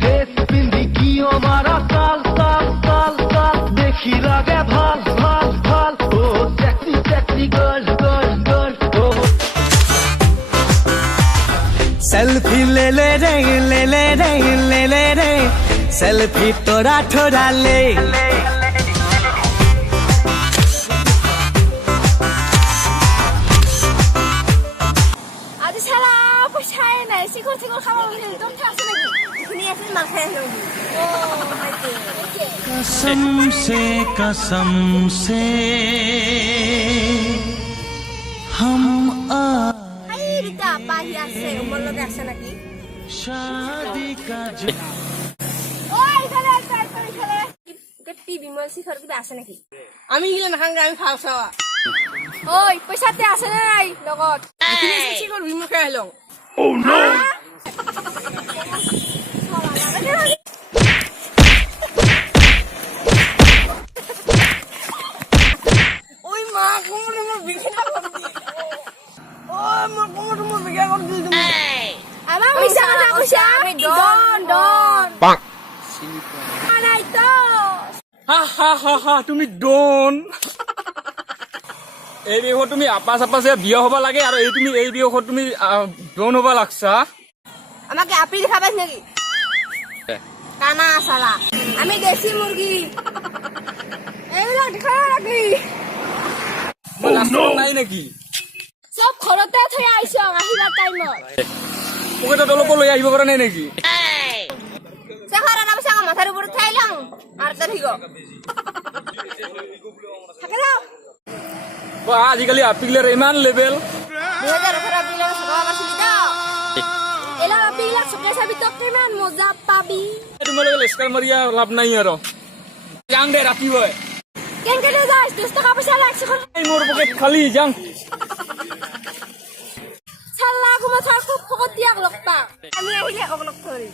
dress পিন্ধি কিয় মারা চাল চাল চাল চাল দেখি লাগে ভাল ভাল ভাল ও sexy sexy girl girl girl ও সেলফি ले ले रे ले ले रे ले ले रे सेल्फी तोरा ठोरा ले आज साला पैसा নাই সিকর সিকর খাওয়া হইছে তোর আছে নাকি এখানে আছে মাখে লবি ও হাইতে कसम से हम হাই রিতা পাহি আছে ওমর লগে আছে নাকি शादी का ওই এখানে আছে এখানে গটি বিমল শিখর কি আছে নাকি আমি গিলে নাখাঙ্গা আমি খাও চাওয়া ওই পয়সাতে আছে নাই লগত এখানে এসে কর বিমুখে হলো ওই মা কোমরে মোর বিঘা করদি ও মা কোমরে মোর বিঘা করদি তুমি আমার পয়সা না পয়সা আমি ডন ডন পাক নাই তো হা হা হা হা তুমি ডন এই বিহু তুমি আপা চাপা যে বিয়া হবা লাগে আৰু এই তুমি এই বিহু তুমি ডন হবা লাগছা আমাকে আপি দেখাবাস নাকি কানা সালা আমি দেশি মুরগি এইগুলা দেখা নাকি নাই নেকি সব ঘৰতে থৈ আইছো আহিবা টাইমত মোকে তো অলপ লৈ আহিব পৰা নাই নেকি সেখানে নাম সাঙ্গ মাথার উপর থাইলাম আর তা ঠিক থাকে দাও বা আজিকালি আপিগলেৰ ইমান লেভেল 2018 বিলের সভা বাসলি দাও এলা বিলা সকে সাবি তো কিমান মজা পাবি তোমালোকে লেস্কাৰ মাৰিয়া লাভ নাই আৰু যাং দে ৰাতি হয় কেন কেন যাস 10 টাকা পয়সা লাগছে এই মোৰ পকেট খালি যাং ছাল্লা গুমা ছাৰ খুব ফকত দিয়াক লগ পা আমি আহিলে অগলক ধৰি